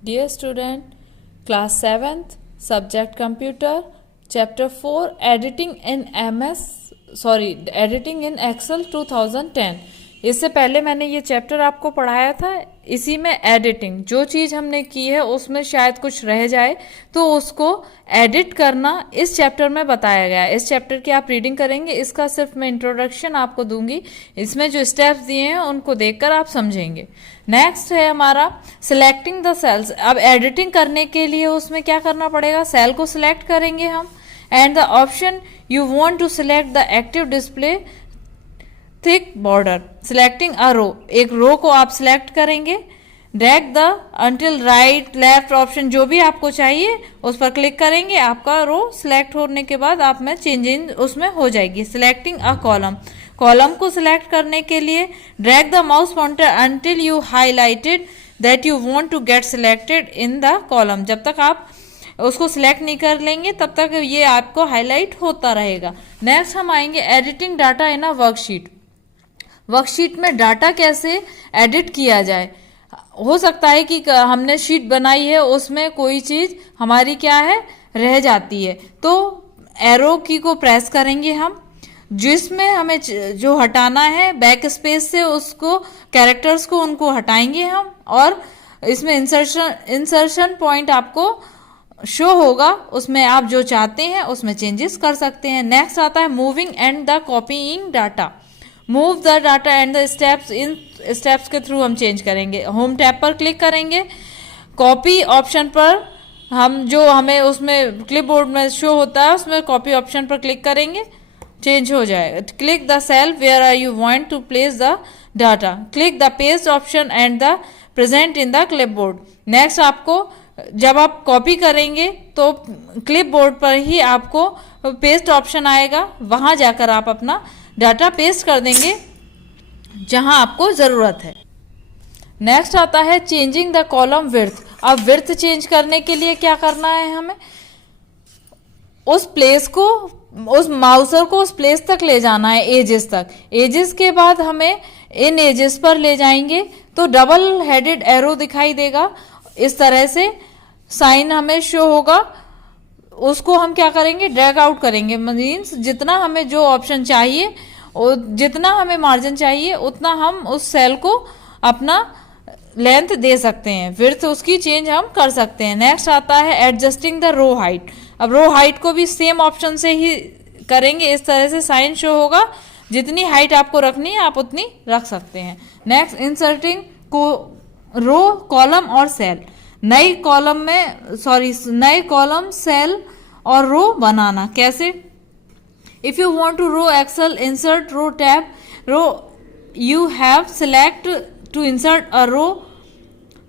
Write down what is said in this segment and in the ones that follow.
Dear student, class 7th, subject computer, chapter 4, editing in editing in Excel 2010। इससे पहले मैंने ये चैप्टर आपको पढ़ाया था। इसी में एडिटिंग, जो चीज़ हमने की है उसमें शायद कुछ रह जाए तो उसको एडिट करना इस चैप्टर में बताया गया है। इस चैप्टर की आप रीडिंग करेंगे, इसका सिर्फ मैं इंट्रोडक्शन आपको दूंगी। इसमें जो स्टेप्स दिए हैं उनको देखकर आप समझेंगे। नेक्स्ट है हमारा सिलेक्टिंग द सेल्स। अब एडिटिंग करने के लिए उसमें क्या करना पड़ेगा, सेल को सिलेक्ट करेंगे हम, and the option you want to select the active display thick border, selecting a row, एक रो को आप सिलेक्ट करेंगे। Drag the until right left option जो भी आपको चाहिए उस पर क्लिक करेंगे। आपका रो सिलेक्ट होने के बाद आप में चेंजिंग उसमें हो जाएगी। सिलेक्टिंग अ कॉलम, कॉलम को सिलेक्ट करने के लिए drag the mouse pointer until you highlighted that you want to get selected in the column. जब तक आप उसको सिलेक्ट नहीं कर लेंगे तब तक ये आपको हाईलाइट होता रहेगा। नेक्स्ट हम आएंगे editing data in a worksheet. Worksheet में डाटा कैसे एडिट किया जाए। हो सकता है कि हमने शीट बनाई है, उसमें कोई चीज हमारी क्या है रह जाती है, तो एरो की को प्रेस करेंगे हम, जिसमें हमें जो हटाना है बैक स्पेस से उसको कैरेक्टर्स को उनको हटाएंगे हम, और इसमें इंसर्शन पॉइंट आपको शो होगा, उसमें आप जो चाहते हैं उसमें चेंजेस कर सकते हैं। नेक्स्ट आता है moving and the copying data. Move the data and the steps, in steps के थ्रू हम चेंज करेंगे। होम टैब पर क्लिक करेंगे, कॉपी ऑप्शन पर हम जो हमें उसमें क्लिपबोर्ड में शो होता है उसमें कॉपी ऑप्शन पर क्लिक करेंगे, चेंज हो जाएगा। Click the cell where are you want to place the data, click the paste option and the present in the clipboard. Next आपको जब आप कॉपी करेंगे तो क्लिपबोर्ड पर ही आपको पेस्ट ऑप्शन आएगा, वहां जाकर आप अपना डाटा पेस्ट कर देंगे जहां आपको जरूरत है। नेक्स्ट आता है चेंजिंग द कॉलम विड्थ। अब विड्थ चेंज करने के लिए क्या करना है, हमें उस प्लेस को, उस माउसर को उस प्लेस तक ले जाना है, एजेस तक। एजेस के बाद हमें इन एजेस पर ले जाएंगे तो डबल हेडेड एरो दिखाई देगा, इस तरह से साइन हमें शो होगा। उसको हम क्या करेंगे, ड्रैग आउट करेंगे, मीन्स जितना हमें जो ऑप्शन चाहिए और जितना हमें मार्जिन चाहिए उतना हम उस सेल को अपना लेंथ दे सकते हैं, विड्थ उसकी चेंज हम कर सकते हैं। नेक्स्ट आता है एडजस्टिंग द रो हाइट। अब रो हाइट को भी सेम ऑप्शन से ही करेंगे, इस तरह से साइन शो होगा, जितनी हाइट आपको रखनी है आप उतनी रख सकते हैं। नेक्स्ट इंसर्टिंग को रो कॉलम और सेल, नई कॉलम सेल और रो बनाना कैसे। If you want to row Excel insert row tab, row you have select to insert a row,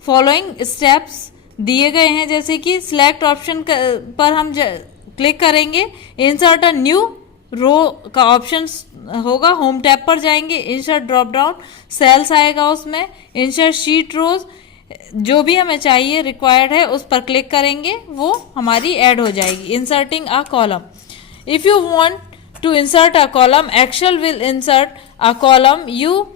following steps दिए गए हैं, जैसे कि सिलेक्ट ऑप्शन पर हम क्लिक करेंगे, इंसर्ट अ न्यू रो का ऑप्शन होगा, होम टैब पर जाएंगे, इंसर्ट ड्रॉप डाउन सेल्स आएगा, उसमें इंसर्ट शीट रोज, जो भी हमें चाहिए रिक्वायर्ड है उस पर क्लिक करेंगे, वो हमारी ऐड हो जाएगी। Inserting a column, if you want to insert a column, Excel will insert a column you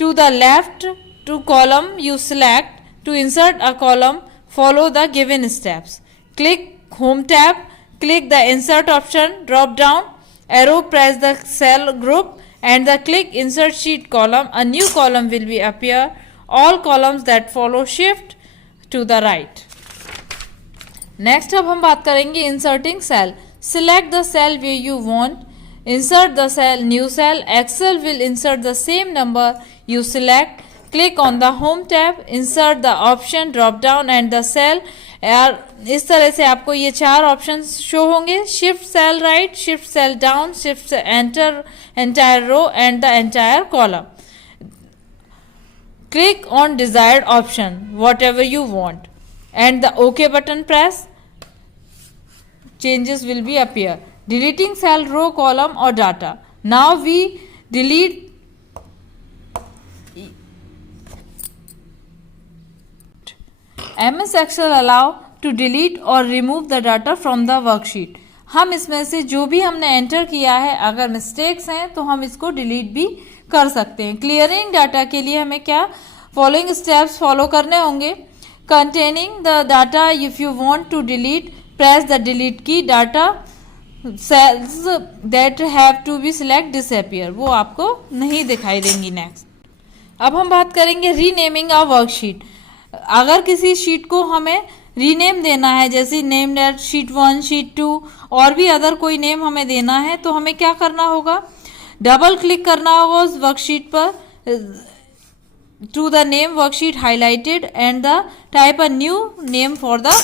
to the left to column you select to insert a column, follow the given steps. Click home tab, click the insert option, drop down arrow, press the cell group and the click insert sheet column, a new column will be appear, all columns that follow shift to the right। next अब हम बात करेंगे inserting cell। select the cell where you want, insert the cell, new cell, excel will insert the same number you select, click on the home tab, insert the option, drop down and the cell। यार इस तरह से आपको ये चार option show होंगे, shift cell right, shift cell down, shift enter entire row and the entire column. Click on desired option whatever you want and the okay button press, changes will be appear. Deleting cell, row, column और data. Now we delete MS Excel allow to delete or remove the data from the worksheet। हम इसमें से जो भी हमने enter किया है अगर मिस्टेक्स हैं तो हम इसको डिलीट भी कर सकते हैं। क्लियरिंग डाटा के लिए हमें क्या फॉलोइंग स्टेप्स फॉलो करने होंगे। containing the data. If you want to delete, press the delete key. Data cells that have to be select disappear. वो आपको नहीं दिखाई देंगी. नेक्स्ट अब हम बात करेंगे रीनेमिंग अ वर्कशीट. अगर किसी शीट को हमें रीनेम देना है, जैसे नेम दैट शीट 1, शीट 2 और भी अदर कोई नेम हमें देना है, तो हमें क्या करना होगा, डबल क्लिक करना होगा उस वर्कशीट पर to the name worksheet highlighted and the type a new name for the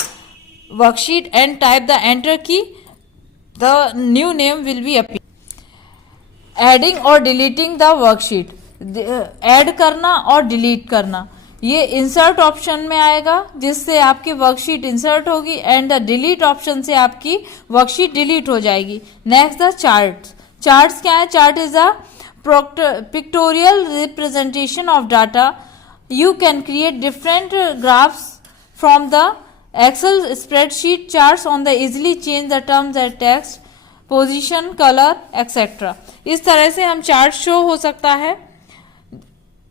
worksheet and type the enter key. The new name will be appear. Adding or deleting the worksheet. Add करना और delete करना, ये insert option में आएगा, जिससे आपकी worksheet insert होगी and the delete option से आपकी वर्कशीट डिलीट हो जाएगी. Next the charts. चार्ट्स क्या है? Chart is a pictorial representation of data. You can create different graphs from the Excel spreadsheet. Charts on the easily change the terms and text, position, color, etc. इस तरह से हम chart show हो सकता है,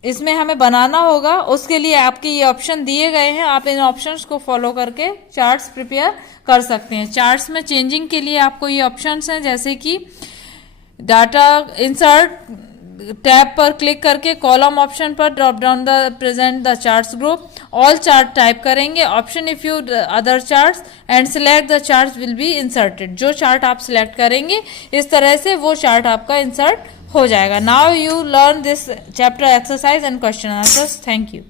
इसमें हमें बनाना होगा. उसके लिए आपके ये ऑप्शन दिए गए हैं, आप इन ऑप्शंस को फॉलो करके चार्ट्स प्रिपेयर कर सकते हैं. चार्ट्स में चेंजिंग के लिए आपको ये ऑप्शंस हैं, जैसे कि डाटा इंसर्ट टैब पर क्लिक करके कॉलम ऑप्शन पर drop down the present the charts group, all chart type करेंगे, option if you other charts and select the charts will be inserted. जो चार्ट आप सिलेक्ट करेंगे इस तरह से वो चार्ट आपका इंसर्ट हो जाएगा. Now you learn this chapter exercise and question answers. Thank you.